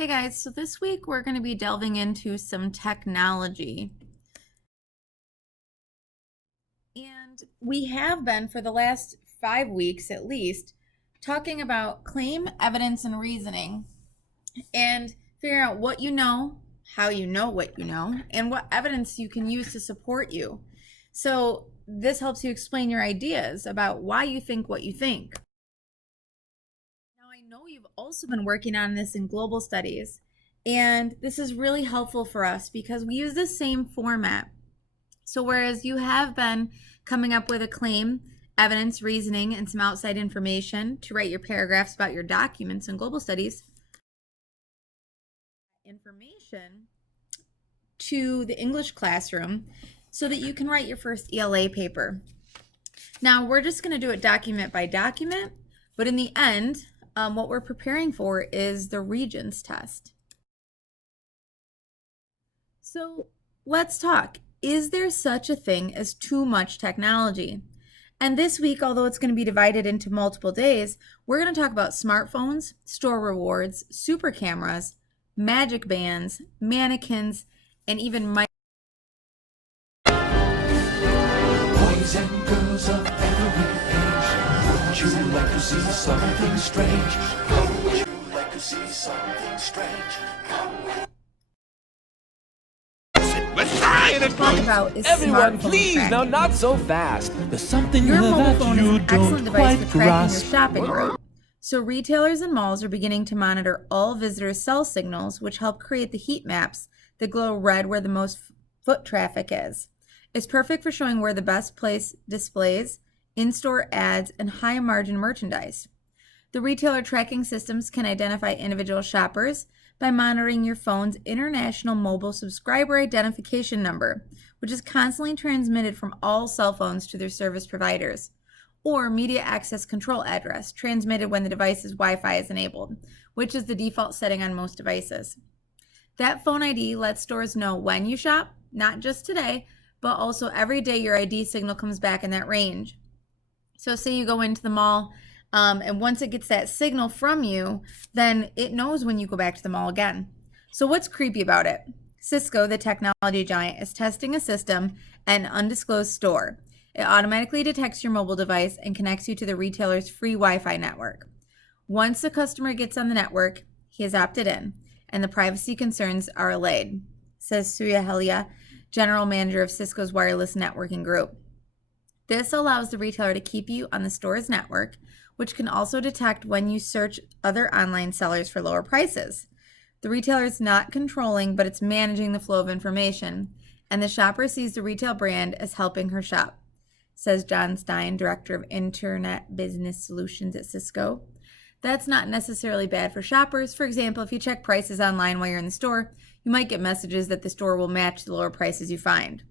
Hey guys, so this week we're going to be delving into some technology. And we have been for the last 5 weeks at least talking about claim, evidence, and reasoning and figuring out what you know, how you know what you know, and what evidence you can use to support you. So this helps you explain your ideas about why you think what you think. Now, I know you've also been working on this in global studies, and this is really helpful for us because we use the same format. So, whereas you have been coming up with a claim, evidence, reasoning, and some outside information to write your paragraphs about your documents in global studies, information to the English classroom so that you can write your first ELA paper. Now, we're just going to do it document by document, but in the end, what we're preparing for is the Regents test. So let's talk. Is there such a thing as too much technology? And this week, although it's going to be divided into multiple days, we're going to talk about smartphones, store rewards, super cameras, magic bands, mannequins, and even Boys and girls of every age, would you like to see something strange? Come, would you like to see something strange? Come with talk about is Everyone, smartphone please, tracking. now not so fast. There's something Your here mobile that phone is you an excellent don't device for quite tracking your grasp. shopping route. So retailers and malls are beginning to monitor all visitors' cell signals, which help create the heat maps that glow red where the most foot traffic is. It's perfect for showing where the best place displays, in-store ads, and high-margin merchandise. The retailer tracking systems can identify individual shoppers by monitoring your phone's international mobile subscriber identification number, which is constantly transmitted from all cell phones to their service providers, or media access control address, transmitted when the device's Wi-Fi is enabled, which is the default setting on most devices. That phone ID lets stores know when you shop, not just today, but also every day your ID signal comes back in that range. So say you go into the mall, and once it gets that signal from you, then it knows when you go back to the mall again. So what's creepy about it? Cisco, the technology giant, is testing a system at an undisclosed store. It automatically detects your mobile device and connects you to the retailer's free Wi-Fi network. Once the customer gets on the network, he is opted in, and the privacy concerns are allayed, says Suya Helia, general manager of Cisco's wireless networking group. This allows the retailer to keep you on the store's network, which can also detect when you search other online sellers for lower prices. The retailer is not controlling, but it's managing the flow of information, and the shopper sees the retail brand as helping her shop, says John Stein, director of Internet Business Solutions at Cisco. That's not necessarily bad for shoppers. For example, if you check prices online while you're in the store, you might get messages that the store will match the lower prices you find.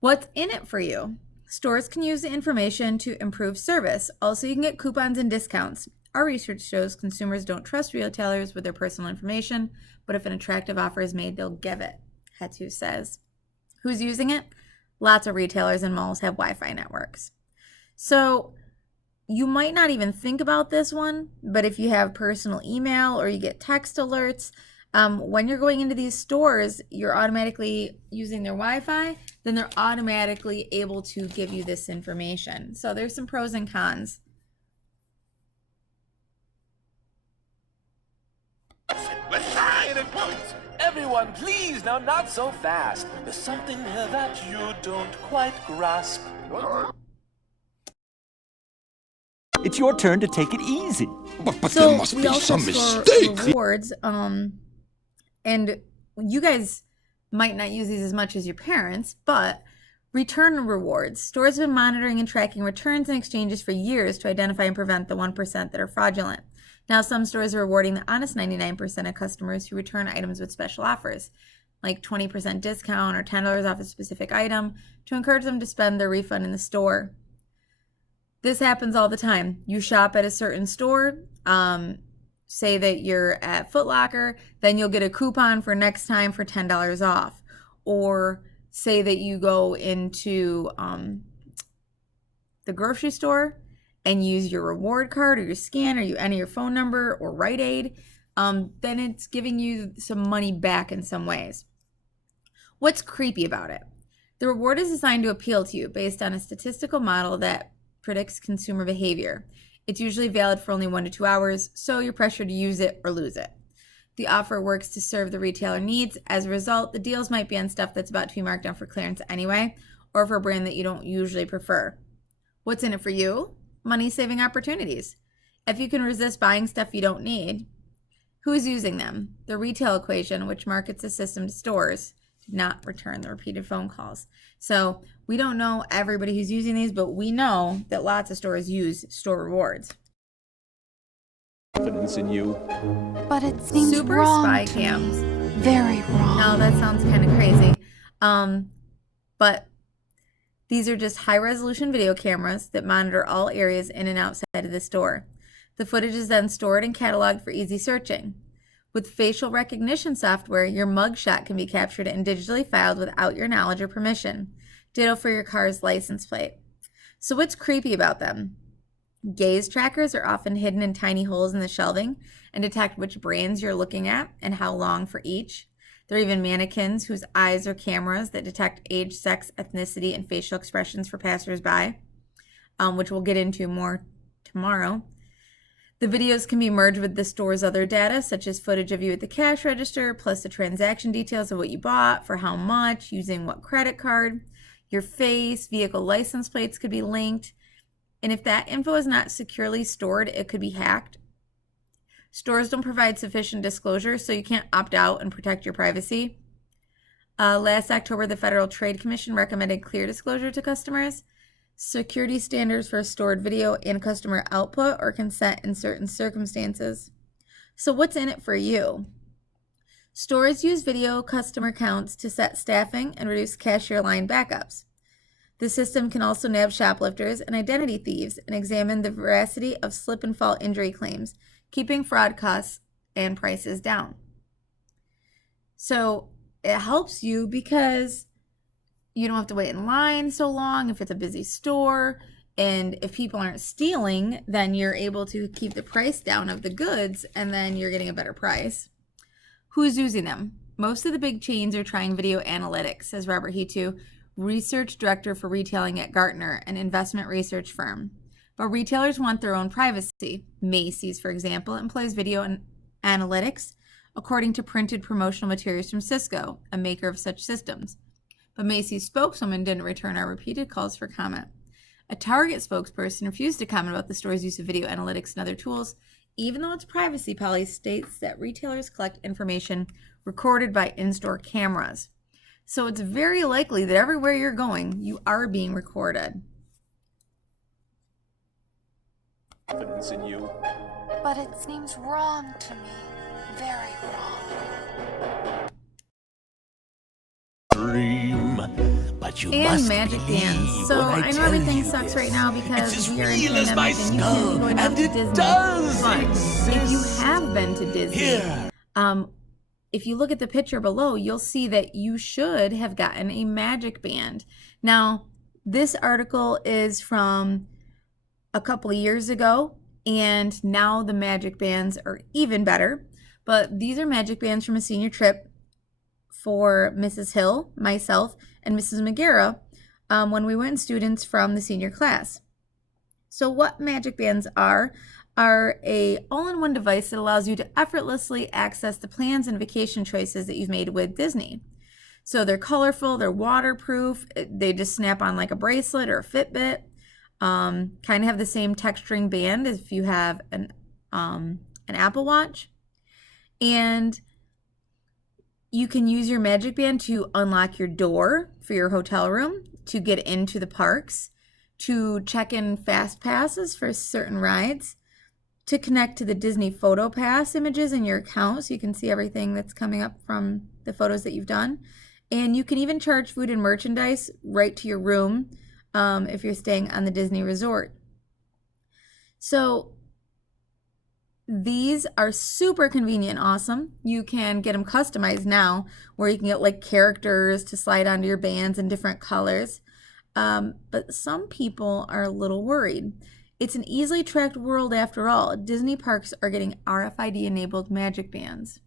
What's in it for you? Stores can use the information to improve service. Also, you can get coupons and discounts. Our research shows consumers don't trust retailers with their personal information, but if an attractive offer is made, they'll give it, Hatu says. Who's using it? Lots of retailers and malls have Wi-Fi networks. So you might not even think about this one, but if you have personal email or you get text alerts, when you're going into these stores, you're automatically using their Wi-Fi, then they're automatically able to give you this information. So there's some pros and cons. Everyone, please, now not so fast. There's something here that you don't quite grasp. It's your turn to take it easy. But So there must we be also some store mistake. rewards, and you guys might not use these as much as your parents, but return rewards. Stores have been monitoring and tracking returns and exchanges for years to identify and prevent the 1% that are fraudulent. Now, some stores are rewarding the honest 99% of customers who return items with special offers, like 20% discount or $10 off a specific item, to encourage them to spend their refund in the store. This happens all the time. You shop at a certain store, say that you're at Foot Locker, then you'll get a coupon for next time for $10 off. Or say that you go into the grocery store and use your reward card or your scan, or you enter your phone number or Rite Aid, then it's giving you some money back in some ways. What's creepy about it? The reward is designed to appeal to you based on a statistical model that predicts consumer behavior. It's usually valid for only 1 to 2 hours, so you're pressured to use it or lose it. The offer works to serve the retailer needs. As a result, the deals might be on stuff that's about to be marked down for clearance anyway, or for a brand that you don't usually prefer. What's in it for you? Money-saving opportunities. If you can resist buying stuff you don't need, who's using them? The retail equation, which markets the system to stores, did not return the repeated phone calls. So we don't know everybody who's using these, but we know that lots of stores use store rewards. Confidence in you. But it seems Super wrong spy to cams. me. Very wrong. No, that sounds kind of crazy. But these are just high-resolution video cameras that monitor all areas in and outside of the store. The footage is then stored and cataloged for easy searching. With facial recognition software, your mugshot can be captured and digitally filed without your knowledge or permission. Ditto for your car's license plate. So what's creepy about them? Gaze trackers are often hidden in tiny holes in the shelving and detect which brands you're looking at and how long for each. There are even mannequins whose eyes are cameras that detect age, sex, ethnicity, and facial expressions for passersby, which we'll get into more tomorrow. The videos can be merged with the store's other data, such as footage of you at the cash register, plus the transaction details of what you bought, for how much, using what credit card. Your face, vehicle license plates could be linked. And if that info is not securely stored, it could be hacked. Stores don't provide sufficient disclosure, so you can't opt out and protect your privacy. Last October, the Federal Trade Commission recommended clear disclosure to customers. Security standards for stored video and customer output or consent in certain circumstances. So what's in it for you? Stores use video customer counts to set staffing and reduce cashier line backups. The system can also nab shoplifters and identity thieves and examine the veracity of slip and fall injury claims, keeping fraud costs and prices down. So it helps you because you don't have to wait in line so long if it's a busy store. And if people aren't stealing, then you're able to keep the price down of the goods and then you're getting a better price. Who's using them? Most of the big chains are trying video analytics, says Robert Hetu, research director for retailing at Gartner, an investment research firm. But retailers want their own privacy. Macy's, for example, employs video analytics according to printed promotional materials from Cisco, a maker of such systems. But Macy's spokeswoman didn't return our repeated calls for comment. A Target spokesperson refused to comment about the store's use of video analytics and other tools, even though its privacy policy states that retailers collect information recorded by in-store cameras. So it's very likely that everywhere you're going, you are being recorded. Confidence in you. But it seems wrong to me. Very wrong. Dream, but you And must magic believe bands. So when I know tell everything you sucks this. right now because It's as we are in real as my pandemic and you skull, can't go enough and to it Disney. does But if you exist. have been to Disney, Here. if you look at the picture below, you'll see that you should have gotten a magic band. Now, this article is from a couple of years ago, and now the magic bands are even better. But these are magic bands from a senior trip for Mrs. Hill, myself, and Mrs. McGarrah when we went students from the senior class. So what magic bands are a all-in-one device that allows you to effortlessly access the plans and vacation choices that you've made with Disney. So they're colorful, they're waterproof, they just snap on like a bracelet or a Fitbit. Kind of have the same texturing band as if you have an Apple Watch. And you can use your magic band to unlock your door for your hotel room, to get into the parks, to check in fast passes for certain rides, to connect to the Disney Photo Pass images in your account so you can see everything that's coming up from the photos that you've done. And you can even charge food and merchandise right to your room if you're staying on the Disney resort. So these are super convenient and awesome. You can get them customized now where you can get like characters to slide onto your bands in different colors. But some people are a little worried. It's an easily tracked world after all. Disney parks are getting RFID-enabled magic bands.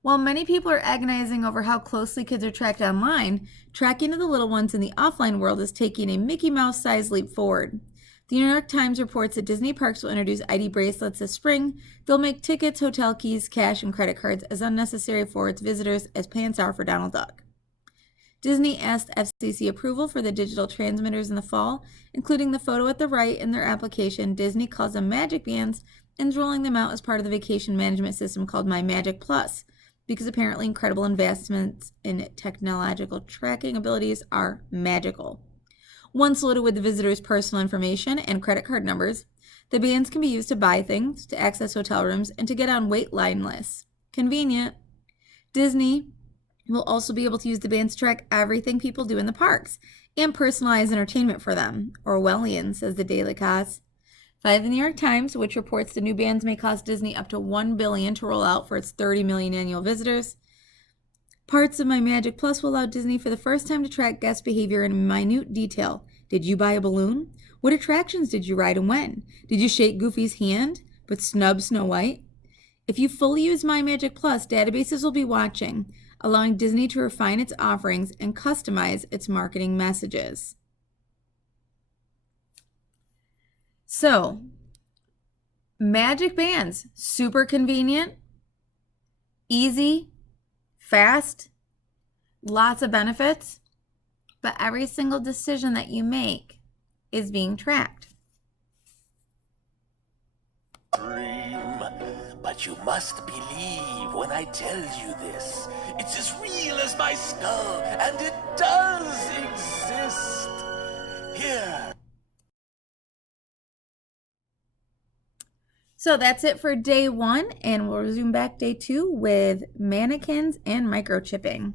While many people are agonizing over how closely kids are tracked online, tracking of the little ones in the offline world is taking a Mickey Mouse-sized leap forward. The New York Times reports that Disney parks will introduce ID bracelets this spring. They'll make tickets, hotel keys, cash, and credit cards as unnecessary for its visitors as pants are for Donald Duck. Disney asked FCC approval for the digital transmitters in the fall, including the photo at the right in their application. Disney calls them Magic Bands and is rolling them out as part of the vacation management system called My Magic Plus, because apparently incredible investments in technological tracking abilities are magical. Once loaded with the visitor's personal information and credit card numbers, the bands can be used to buy things, to access hotel rooms, and to get on wait line lists. Convenient. Disney will also be able to use the bands to track everything people do in the parks and personalize entertainment for them. Orwellian, says the Daily Kos. The New York Times, which reports the new bands may cost Disney up to $1 billion to roll out for its 30 million annual visitors. Parts of My Magic Plus will allow Disney for the first time to track guest behavior in minute detail. Did you buy a balloon? What attractions did you ride and when? Did you shake Goofy's hand but snub Snow White? If you fully use My Magic Plus, databases will be watching, allowing Disney to refine its offerings and customize its marketing messages. So, magic bands, super convenient, easy, fast, lots of benefits, but every single decision that you make is being tracked. Dream, but you must believe when I tell you this. It's as real as my skull, and it does exist. Here. So that's it for day 1, and we'll resume back day 2 with mannequins and microchipping.